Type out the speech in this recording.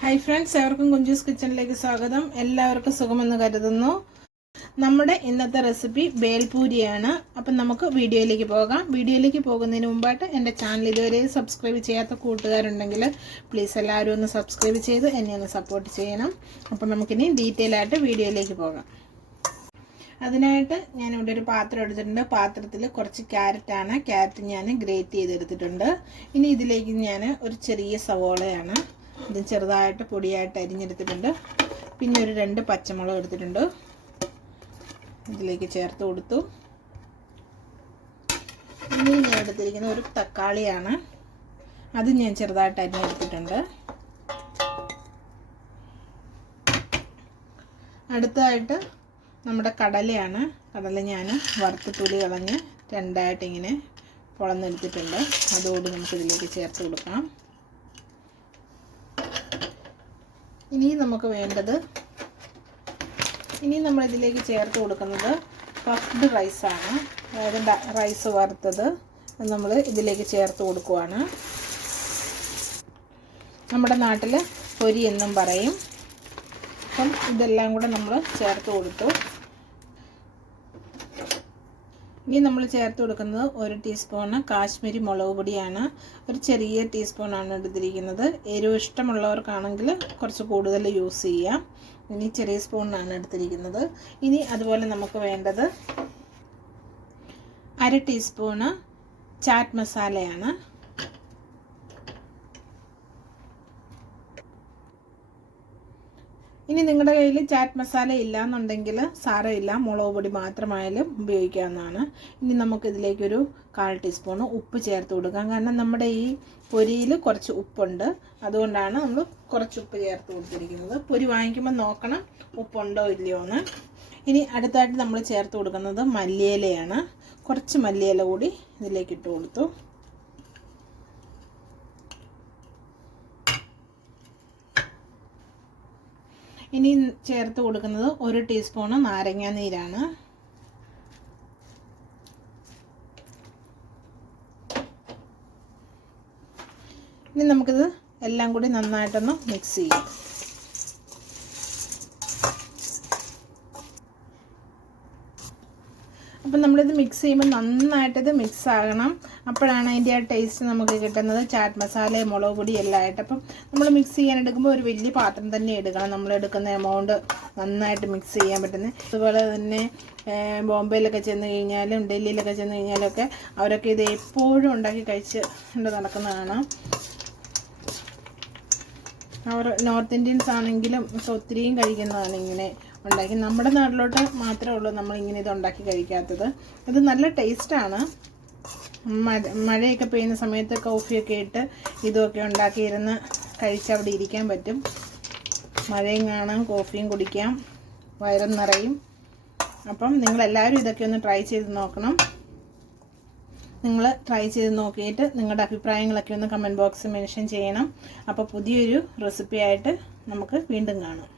Hi friends, എവർക്കും Kunjus കിച്ചണിലേക്ക് സ്വാഗതം. എല്ലാവർക്കും സുഖമെന്ന് കരുതുന്നു. നമ്മുടെ ഇന്നത്തെ റെസിപ്പി ബേൽപൂരിയാണ്. അപ്പം നമുക്ക് വീഡിയോയിലേക്ക് പോകാം. വീഡിയോയിലേക്ക് പോകുന്നതിന് മുമ്പായിട്ട് എൻ്റെ ചാനൽ ഇതുവരെ സബ്സ്ക്രൈബ് ചെയ്യാത്ത കൂട്ടുകാരുണ്ടെങ്കിൽ പ്ലീസ് എല്ലാവരും ഒന്ന് സബ്സ്ക്രൈബ് ചെയ്ത് എന്നെ ഒന്ന് സപ്പോർട്ട് ചെയ്യണം. അപ്പം നമുക്കിനി ഡീറ്റെയിൽ ആയിട്ട് വീഡിയോയിലേക്ക് പോകാം. അതിനായിട്ട് ഞാനിവിടെ ഒരു പാത്രം എടുത്തിട്ടുണ്ട്. പാത്രത്തിൽ കുറച്ച് ക്യാരറ്റ് ഞാൻ ഗ്രേറ്റ് ചെയ്തെടുത്തിട്ടുണ്ട്. ഇനി ഇതിലേക്ക് ഞാൻ ഒരു ചെറിയ സവോളയാണ് ഇത് ചെറുതായിട്ട് പൊടിയായിട്ട് അരിഞ്ഞെടുത്തിട്ടുണ്ട്. പിന്നെ ഒരു 2 പച്ചമുളക് എടുത്തിട്ടുണ്ട്, ഇതിലേക്ക് ചേർത്ത് കൊടുത്തു. ഇനി ഞാൻ എടുത്തിരിക്കുന്ന ഒരു തക്കാളിയാണ്, അത് ഞാൻ ചെറുതായിട്ട് അരിഞ്ഞെടുത്തിട്ടുണ്ട്. അടുത്തതായിട്ട് നമ്മുടെ കടലയാണ്. കടല ഞാൻ വറുത്ത് തുളി കളഞ്ഞ് 2ആയിട്ട് ഇങ്ങനെ പൊളന്നെടുത്തിട്ടുണ്ട്. അതോട് നമുക്കിതിലേക്ക് ചേർത്ത് കൊടുക്കാം. ഇനി നമ്മളിതിലേക്ക് ചേർത്ത് കൊടുക്കുന്നത് പഫ്ഡ് റൈസാണ്. അതായത് റൈസ് വറുത്തത് നമ്മൾ ഇതിലേക്ക് ചേർത്ത് കൊടുക്കുവാണ്. നമ്മുടെ നാട്ടിൽ പൊരി എന്നും പറയും. അപ്പം ഇതെല്ലാം കൂടെ നമ്മൾ ചേർത്ത് കൊടുത്തു. ഇനി നമ്മൾ ചേർത്ത് കൊടുക്കുന്നത് 1 ടീസ്പൂണ് കാശ്മീരി മുളക് പൊടിയാണ്. ഒരു ചെറിയ ടീസ്പൂണാണ് എടുത്തിരിക്കുന്നത്. എരിവ് ഇഷ്ടമുള്ളവർക്കാണെങ്കിൽ കുറച്ച് കൂടുതൽ യൂസ് ചെയ്യാം. ഇനി ചെറിയ സ്പൂണിനാണ് എടുത്തിരിക്കുന്നത്. ഇനി അതുപോലെ നമുക്ക് വേണ്ടത് 1/2 ടീസ്പൂണ് ചാറ്റ് മസാലയാണ്. ഇനി നിങ്ങളുടെ കയ്യിൽ ചാറ്റ് മസാല ഇല്ലയെന്നുണ്ടെങ്കിൽ സാരമില്ല, മുളക് പൊടി മാത്രമായാലും ഉപയോഗിക്കാവുന്നതാണ്. ഇനി നമുക്കിതിലേക്കൊരു 1/4 ടീസ്പൂൺ ഉപ്പ് ചേർത്ത് കൊടുക്കാം. കാരണം നമ്മുടെ ഈ പൊരിയിൽ കുറച്ച് ഉപ്പുണ്ട്, അതുകൊണ്ടാണ് നമ്മൾ കുറച്ച് ഉപ്പ് ചേർത്ത് കൊടുത്തിരിക്കുന്നത്. പൊരി വാങ്ങിക്കുമ്പോൾ നോക്കണം ഉപ്പുണ്ടോ ഇല്ലയോ എന്ന്. ഇനി അടുത്തായിട്ട് നമ്മൾ ചേർത്ത് കൊടുക്കുന്നത് മല്ലിയിലയാണ്. കുറച്ച് മല്ലിയില കൂടി ഇതിലേക്ക് ഇട്ട് കൊടുത്തു. ഇനി ചേർത്ത് കൊടുക്കുന്നത് 1 ടീസ്പൂണ് നാരങ്ങ നീരാണ്. ഇനി നമുക്കിത് എല്ലാം കൂടി നന്നായിട്ടൊന്ന് മിക്സ് ചെയ്യാം. അപ്പം നമ്മളിത് മിക്സ് ചെയ്യുമ്പോൾ നന്നായിട്ടിത് മിക്സ് ആകണം. അപ്പോഴാണ് അതിൻ്റെ ആ ടേസ്റ്റ് നമുക്ക് കിട്ടുന്നത്. ചാറ്റ് മസാല മുളക് പൊടി എല്ലാം ആയിട്ട്. അപ്പം നമ്മൾ മിക്സ് ചെയ്യാൻ എടുക്കുമ്പോൾ ഒരു വലിയ പാത്രം തന്നെ എടുക്കണം. നമ്മൾ എടുക്കുന്ന എമൗണ്ട് നന്നായിട്ട് മിക്സ് ചെയ്യാൻ പറ്റുന്നത്. അതുപോലെ തന്നെ ബോംബെയിലൊക്കെ ചെന്ന് കഴിഞ്ഞാലും ഡൽഹിയിലൊക്കെ ചെന്ന് കഴിഞ്ഞാലൊക്കെ അവരൊക്കെ ഇത് എപ്പോഴും ഉണ്ടാക്കി കഴിച്ച് നടക്കുന്നതാണ്. അവർ നോർത്ത് ഇന്ത്യൻസ് ആണെങ്കിലും ഒത്തിരിയും കഴിക്കുന്നതാണ് ഇങ്ങനെ ഉണ്ടാക്കി. നമ്മുടെ നാട്ടിലോട്ട് മാത്രമേ ഉള്ളൂ നമ്മളിങ്ങനെ ഇത് ഉണ്ടാക്കി കഴിക്കാത്തത്. ഇത് നല്ല ടേസ്റ്റാണ്. മഴയൊക്കെ പെയ്യുന്ന സമയത്ത് കോഫിയൊക്കെ ഇട്ട് ഇതൊക്കെ ഉണ്ടാക്കിയിരുന്ന് കഴിച്ച് അവിടെ ഇരിക്കാൻ പറ്റും. മഴയും കാണാം, കോഫിയും കുടിക്കാം, വയറും നിറയും. അപ്പം നിങ്ങളെല്ലാവരും ഇതൊക്കെ ഒന്ന് ട്രൈ ചെയ്ത് നോക്കണം. നിങ്ങൾ ട്രൈ ചെയ്ത് നോക്കിയിട്ട് നിങ്ങളുടെ അഭിപ്രായങ്ങളൊക്കെ ഒന്ന് കമൻറ്റ് ബോക്സിൽ മെൻഷൻ ചെയ്യണം. അപ്പോൾ പുതിയൊരു റെസിപ്പി ആയിട്ട് നമുക്ക് വീണ്ടും കാണാം.